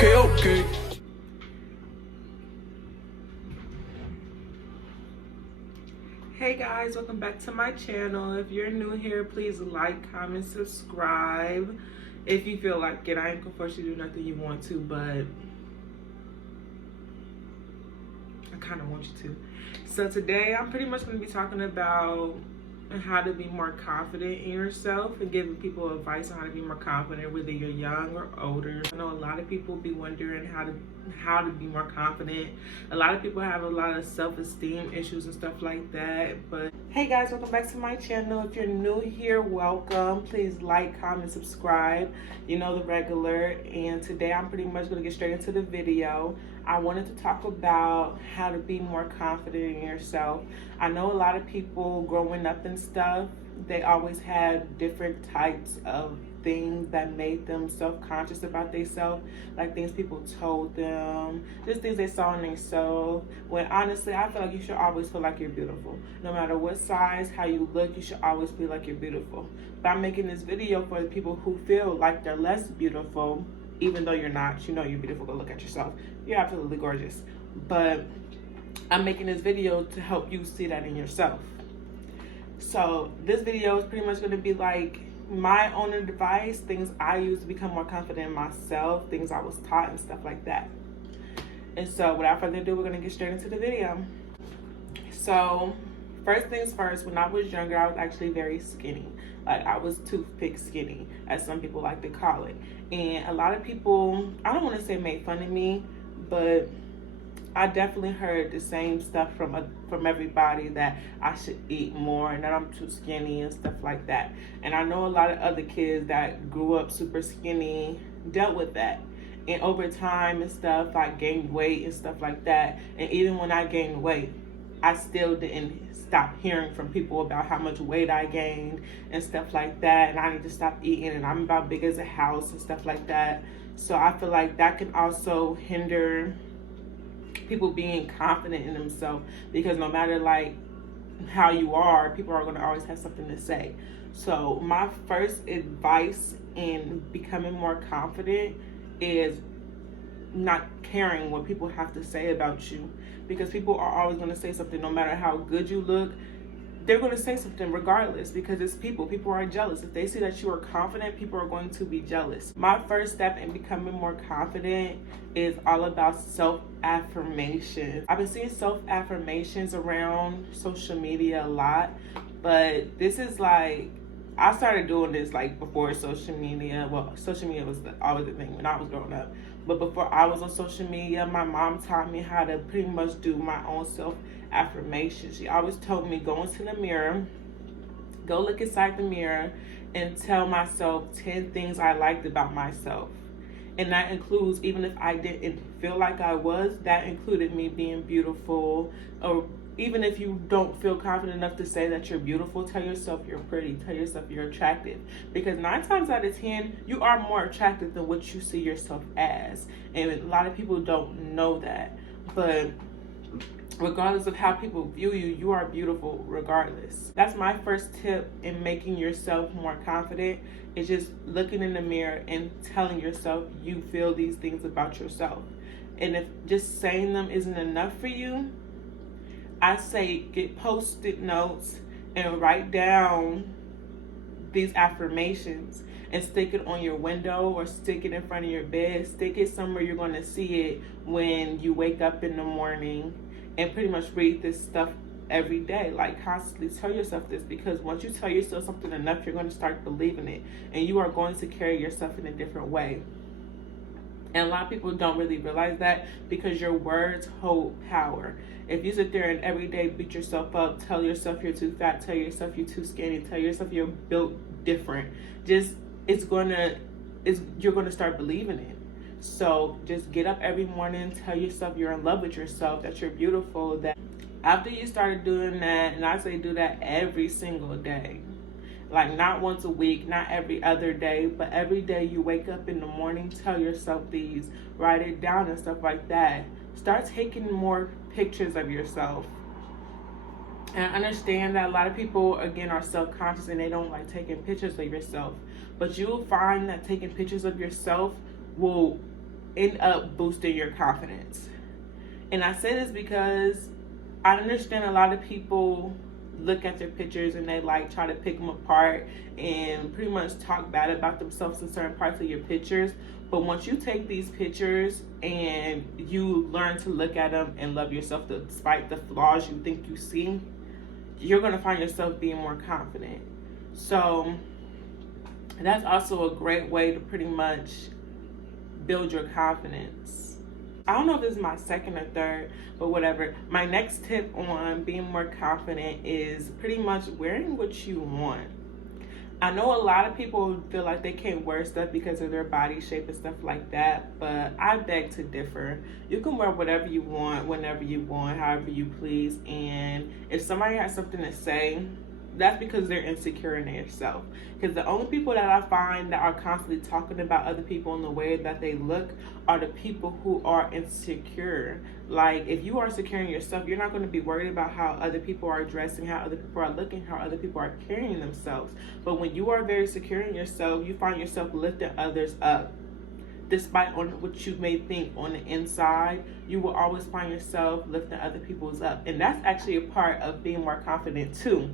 Okay. Hey guys, welcome back to my channel. If you're new here, please like, comment, subscribe. If you feel like it, I ain't gonna force you to do nothing you want to, but I kind of want you to. So today I'm pretty much going to be talking about how to be more confident in yourself and giving people advice on how to be more confident, whether you're young or older. I know a lot of people be wondering how to be more confident. A lot of people have a lot of self-esteem issues and stuff like that. But hey guys, welcome back to my channel. If you're new here, welcome. Please like, comment, subscribe. You know the regular. And today I'm pretty much going to get straight into the video. I wanted to talk about how to be more confident in yourself. I know a lot of people growing up and stuff, they always had different types of things that made them self-conscious about themselves, like things people told them, just things they saw in themselves. When honestly, I feel like you should always feel like you're beautiful. No matter what size, how you look, you should always feel like you're beautiful. But I'm making this video for the people who feel like they're less beautiful, even though you're not. You know you're beautiful. Go look at yourself. You're absolutely gorgeous. But I'm making this video to help you see that in yourself. So this video is pretty much going to be like my own advice, things I use to become more confident in myself, things I was taught and stuff like that. And so without further ado, we're going to get straight into the video. So first things first, when I was younger, I was actually very skinny. Like I was toothpick skinny, as some people like to call it. And a lot of people, I don't want to say made fun of me, but I definitely heard the same stuff from everybody, that I should eat more and that I'm too skinny and stuff like that. And I know a lot of other kids that grew up super skinny dealt with that. And over time and stuff, I gained weight and stuff like that. And even when I gained weight, I still didn't stop hearing from people about how much weight I gained and stuff like that. And I need to stop eating, and I'm about big as a house and stuff like that. So I feel like that can also hinder people being confident in themselves, because no matter like how you are, people are going to always have something to say. So my first advice in becoming more confident is not caring what people have to say about you, because people are always going to say something. No matter how good you look, they're going to say something regardless, because it's people. People are jealous. If they see that you are confident, people are going to be jealous. My first step in becoming more confident is all about self-affirmations. I've been seeing self-affirmations around social media a lot, but this is like, I started doing this like before social media. Well, social media was always the thing when I was growing up. But before I was on social media, my mom taught me how to pretty much do my own self-affirmation. She always told me, go into the mirror, go look inside the mirror, and tell myself 10 things I liked about myself. And that includes, even if I didn't feel like I was, that included me being beautiful. Or even if you don't feel confident enough to say that you're beautiful, tell yourself you're pretty, tell yourself you're attractive. Because 9 times out of 10, you are more attractive than what you see yourself as. And a lot of people don't know that. But regardless of how people view you, you are beautiful regardless. That's my first tip in making yourself more confident, is just looking in the mirror and telling yourself you feel these things about yourself. And if just saying them isn't enough for you, I say get Post-it notes and write down these affirmations and stick it on your window or stick it in front of your bed. Stick it somewhere you're going to see it when you wake up in the morning, and pretty much read this stuff every day. Like constantly tell yourself this, because once you tell yourself something enough, you're going to start believing it, and you are going to carry yourself in a different way. And a lot of people don't really realize that, because your words hold power. If you sit there and every day beat yourself up, tell yourself you're too fat, tell yourself you're too skinny, tell yourself you're built different, you're going to start believing it. So just get up every morning, tell yourself you're in love with yourself, that you're beautiful. That after you started doing that, and I say do that every single day, like not once a week, not every other day, but every day you wake up in the morning, tell yourself these, write it down and stuff like that. Start taking more pictures of yourself. And I understand that a lot of people, again, are self-conscious and they don't like taking pictures of yourself. But you'll find that taking pictures of yourself will end up boosting your confidence. And I say this because I understand a lot of people look at their pictures and they like try to pick them apart and pretty much talk bad about themselves in certain parts of your pictures. But once you take these pictures and you learn to look at them and love yourself despite the flaws you think you see, you're going to find yourself being more confident. So that's also a great way to pretty much build your confidence. I don't know if this is my second or third, but whatever. My next tip on being more confident is pretty much wearing what you want. I know a lot of people feel like they can't wear stuff because of their body shape and stuff like that, but I beg to differ. You can wear whatever you want, whenever you want, however you please, and if somebody has something to say, that's because they're insecure in themselves. Because the only people that I find that are constantly talking about other people and the way that they look are the people who are insecure. Like, if you are secure in yourself, you're not going to be worried about how other people are dressing, how other people are looking, how other people are carrying themselves. But when you are very secure in yourself, you find yourself lifting others up. Despite on what you may think on the inside, you will always find yourself lifting other people's up. And that's actually a part of being more confident too,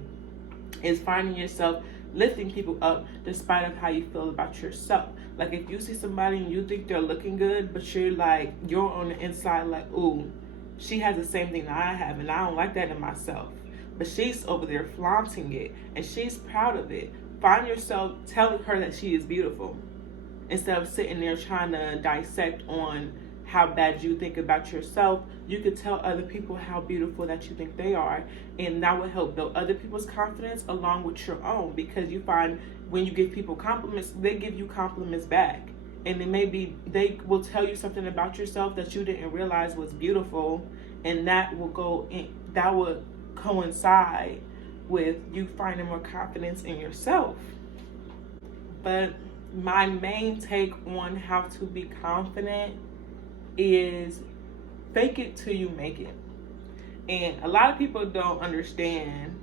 is finding yourself lifting people up despite of how you feel about yourself. Like, if you see somebody and you think they're looking good, but you're on the inside like, ooh, she has the same thing that I have and I don't like that in myself, but she's over there flaunting it and she's proud of it. Find yourself telling her that she is beautiful instead of sitting there trying to dissect on how bad you think about yourself. You can tell other people how beautiful that you think they are, and that will help build other people's confidence along with your own, because you find when you give people compliments, they give you compliments back, and they will tell you something about yourself that you didn't realize was beautiful, and that will coincide with you finding more confidence in yourself. But my main take on how to be confident is fake it till you make it. And a lot of people don't understand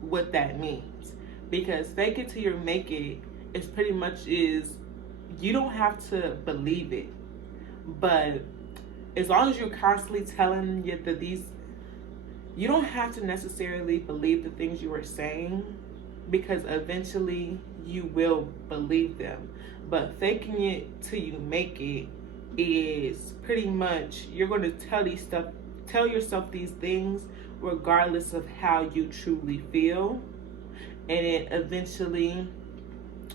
what that means, because fake it till you make it is pretty much is you don't have to believe it, but as long as you're constantly telling you that you don't have to necessarily believe the things you are saying, because eventually you will believe them. But faking it till you make it is pretty much you're going to tell yourself these things regardless of how you truly feel, and then eventually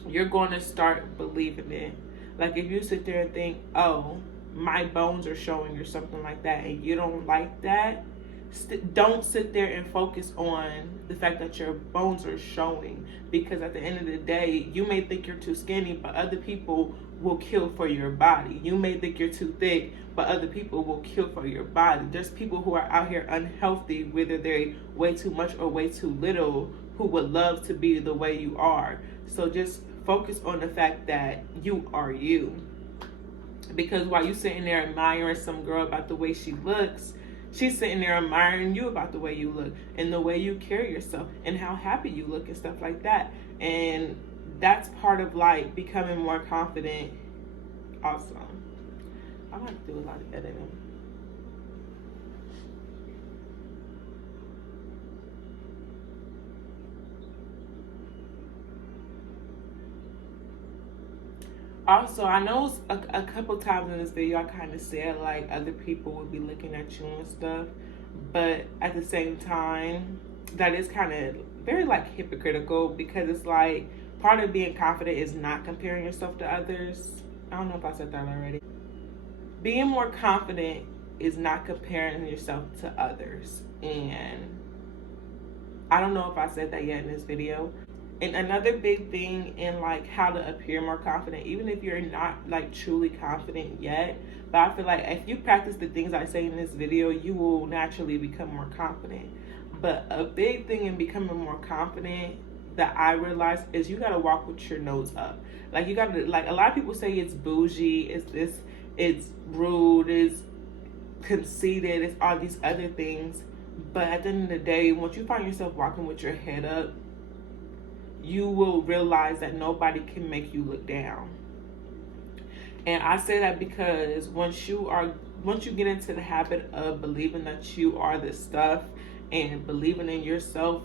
you're going to start believing it. Like, if you sit there and think, oh, my bones are showing or something like that, and you don't like that, don't sit there and focus on the fact that your bones are showing, because at the end of the day, you may think you're too skinny, but other people will kill for your body. You may think you're too thick, but other people will kill for your body. There's people who are out here unhealthy, whether they're way too much or way too little, who would love to be the way you are. So just focus on the fact that you are you. Because while you sitting there admiring some girl about the way she looks, she's sitting there admiring you about the way you look and the way you carry yourself and how happy you look and stuff like that. And that's part of like becoming more confident also. I like to do a lot of editing. Also, I know a couple times in this video I kind of said like other people would be looking at you and stuff, but at the same time, that is kind of very like hypocritical, because it's like part of being confident is not comparing yourself to others. I don't know if I said that already. Being more confident is not comparing yourself to others, and I don't know if I said that yet in this video. And another big thing in like how to appear more confident, even if you're not like truly confident yet, but I feel like if you practice the things I say in this video, you will naturally become more confident. But a big thing in becoming more confident that I realized is you gotta walk with your nose up. Like, you gotta, like, a lot of people say it's bougie, it's rude, it's conceited, it's all these other things. But at the end of the day, once you find yourself walking with your head up, you will realize that nobody can make you look down. And I say that because once you get into the habit of believing that you are this stuff and believing in yourself,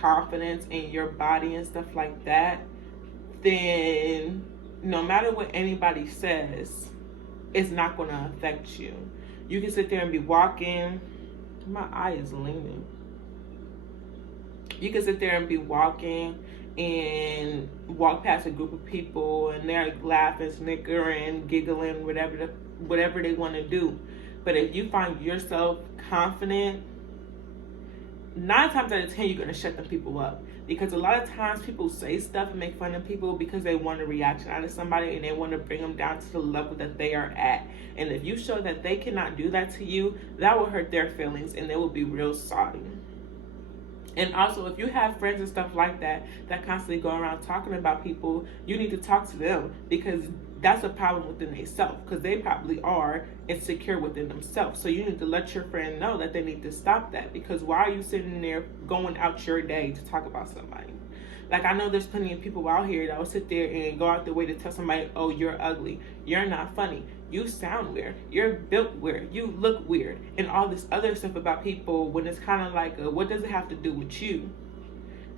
confidence in your body and stuff like that, then no matter what anybody says, it's not going to affect you. You can sit there and be walking. My eye is leaning. You can sit there and be walking and walk past a group of people and they're laughing, snickering, giggling, whatever they want to do. But if you find yourself confident, 9 times out of 10 you're going to shut them people up. Because a lot of times people say stuff and make fun of people because they want a reaction out of somebody and they want to bring them down to the level that they are at. And if you show that they cannot do that to you, that will hurt their feelings and they will be real sorry. And also, if you have friends and stuff like that constantly go around talking about people, you need to talk to them, because that's a problem within themselves, because they probably are insecure within themselves. So you need to let your friend know that they need to stop that, because why are you sitting there going out your day to talk about somebody? Like, I know there's plenty of people out here that will sit there and go out their way to tell somebody, oh, you're ugly, you're not funny, you sound weird, you're built weird, you look weird, and all this other stuff about people, when it's kind of like, what does it have to do with you?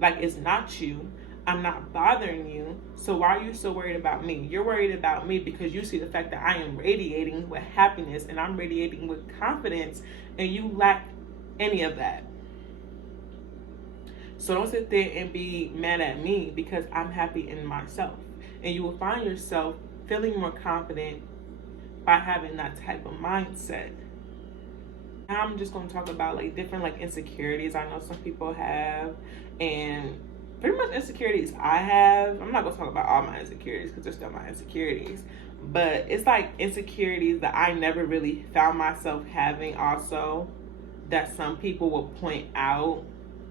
Like, it's not you. I'm not bothering you, so why are you so worried about me? You're worried about me because you see the fact that I am radiating with happiness and I'm radiating with confidence, and you lack any of that. So don't sit there and be mad at me because I'm happy in myself. And you will find yourself feeling more confident by having that type of mindset. Now I'm just going to talk about like different like insecurities I know some people have, and pretty much insecurities I have. I'm not going to talk about all my insecurities because they're still my insecurities. But it's like insecurities that I never really found myself having also, that some people will point out,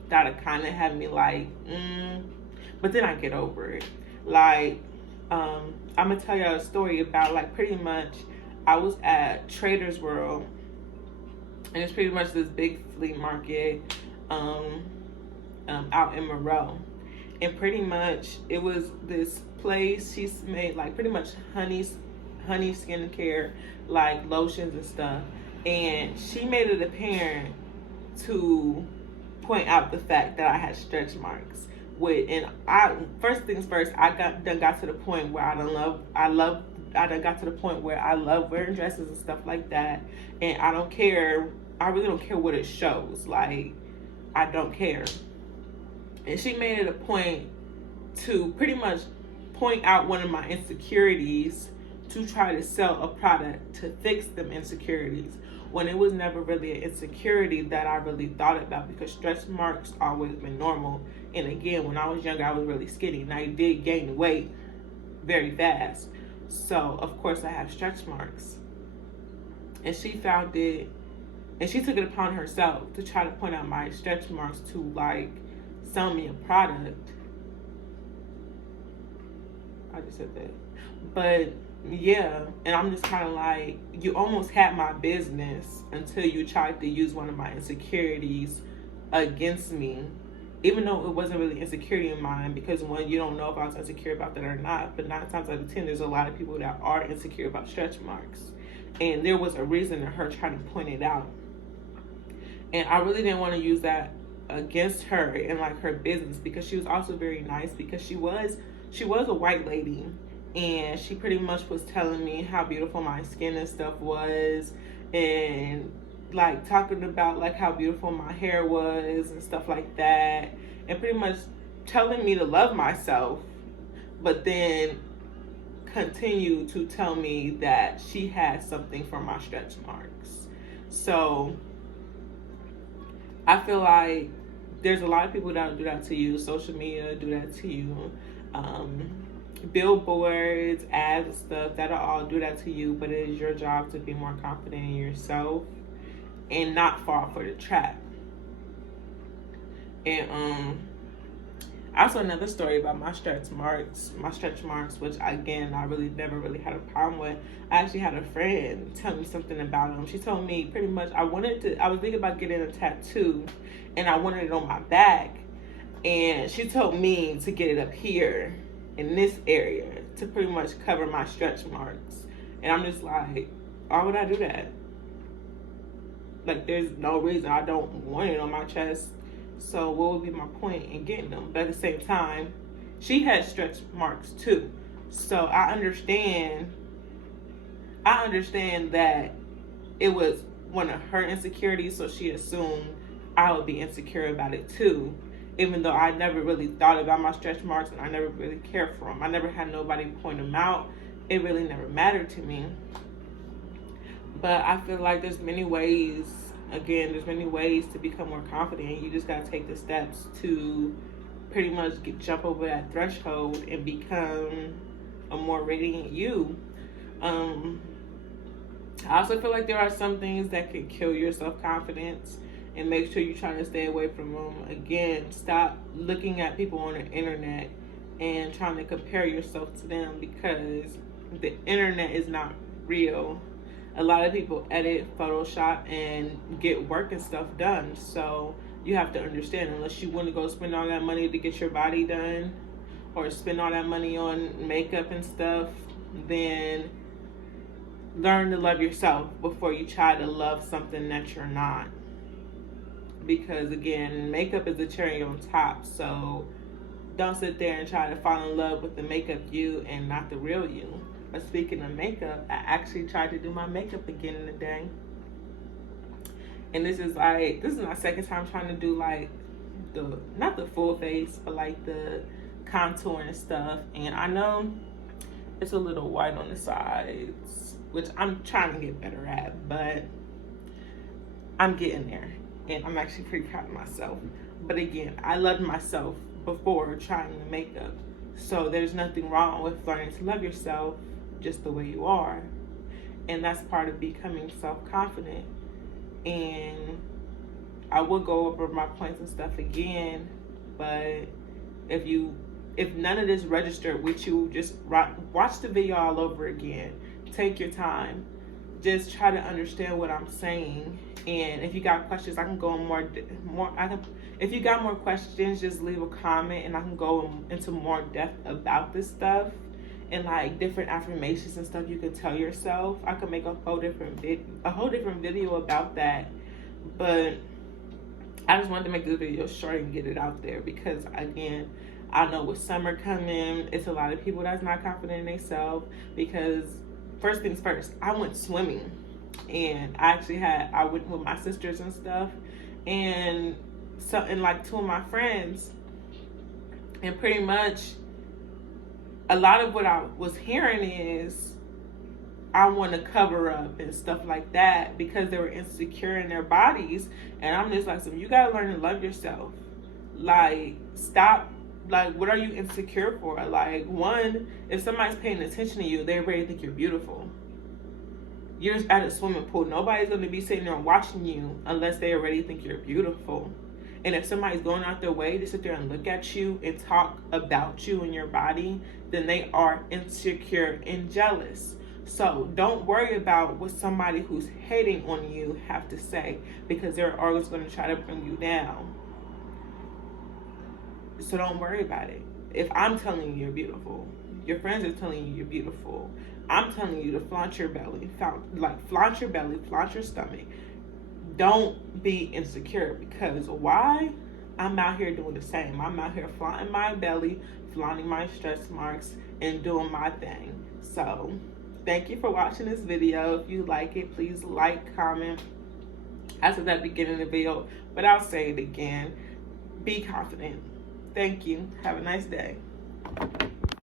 that'll kind of have me like, but then I get over it. Like, I'm going to tell y'all a story about, like, pretty much I was at Trader's World, and it's pretty much this big flea market out in Monroe. And pretty much it was this place, she's made like pretty much honey skincare, like lotions and stuff. And she made it apparent to point out the fact that I had stretch marks. First things first, I got to the point where I got to the point where I love wearing dresses and stuff like that, and I really don't care what it shows. Like, I don't care. And she made it a point to pretty much point out one of my insecurities to try to sell a product to fix them insecurities, when it was never really an insecurity that I really thought about, because stretch marks always been normal. And again, when I was younger, I was really skinny, and I did gain weight very fast. So, of course, I have stretch marks. And she found it, and she took it upon herself to try to point out my stretch marks to, like, sell me a product. I just said that. But, yeah, and I'm just kind of like, you almost had my business until you tried to use one of my insecurities against me, even though it wasn't really insecurity of mine, because one, you don't know if I was insecure about that or not. But 9 times out of 10, there's a lot of people that are insecure about stretch marks, and there was a reason to her trying to point it out. And I really didn't want to use that against her and like her business, because she was also very nice, because she was a white lady, and she pretty much was telling me how beautiful my skin and stuff was, and like talking about like how beautiful my hair was and stuff like that, and pretty much telling me to love myself, but then continue to tell me that she had something for my stretch marks. So I feel like there's a lot of people that do that to you. Social media do that to you. Billboards, ads, and stuff, that'll all do that to you. But it is your job to be more confident in yourself and not fall for the trap. And also another story about my stretch marks, which again I really never really had a problem with. I actually had a friend tell me something about them. She told me pretty much I was thinking about getting a tattoo, and I wanted it on my back, and she told me to get it up here in this area to pretty much cover my stretch marks. And I'm just like, why would I do that? Like, there's no reason. I don't want it on my chest. So what would be my point in getting them? But at the same time, she had stretch marks too. So I understand that it was one of her insecurities, so she assumed I would be insecure about it too. Even though I never really thought about my stretch marks and I never really cared for them. I never had nobody point them out. It really never mattered to me. But I feel like there's many ways to become more confident. You just gotta take the steps to pretty much jump over that threshold and become a more radiant you. I also feel like there are some things that can kill your self-confidence, and make sure you try to stay away from them. Again, stop looking at people on the internet and trying to compare yourself to them, because the internet is not real. A lot of people edit, Photoshop, and get work and stuff done. So you have to understand, unless you want to go spend all that money to get your body done or spend all that money on makeup and stuff, then learn to love yourself before you try to love something that you're not. Because again, makeup is the cherry on top. So don't sit there and try to fall in love with the makeup you and not the real you. But speaking of makeup, I actually tried to do my makeup again today. And this is my second time trying to do like not the full face, but like the contour and stuff. And I know it's a little white on the sides, which I'm trying to get better at, but I'm getting there. And I'm actually pretty proud of myself. But again, I loved myself before trying the makeup. So there's nothing wrong with learning to love yourself just the way you are. And that's part of becoming self-confident. And I will go over my points and stuff again, but if none of this registered with you, just watch the video all over again. Take your time. Just try to understand what I'm saying. And if you got questions, I can go more. If you got more questions, just leave a comment and I can go into more depth about this stuff and like different affirmations and stuff you can tell yourself. I could make a whole different video about that. But I just wanted to make this video short and get it out there, because again, I know with summer coming, it's a lot of people that's not confident in themselves. Because first things first, I went swimming, and I went with my sisters and stuff, and like two of my friends, and pretty much a lot of what I was hearing is I want to cover up and stuff like that because they were insecure in their bodies. And I'm just like, so you gotta learn to love yourself. Like, stop. Like, what are you insecure for? Like, one, if somebody's paying attention to you, they already think you're beautiful. You're at a swimming pool. Nobody's going to be sitting there watching you unless they already think you're beautiful. And if somebody's going out their way to sit there and look at you and talk about you and your body, then they are insecure and jealous. So don't worry about what somebody who's hating on you have to say, because they're always going to try to bring you down. So don't worry about it. If I'm telling you you're beautiful, your friends are telling you you're beautiful, I'm telling you to flaunt your belly, flaunt your stomach. Don't be insecure, because why? I'm out here doing the same. I'm out here flaunting my belly, flaunting my stretch marks, and doing my thing. So thank you for watching this video. If you like it, please like, comment. I said that at the beginning of the video, but I'll say it again. Be confident. Thank you. Have a nice day.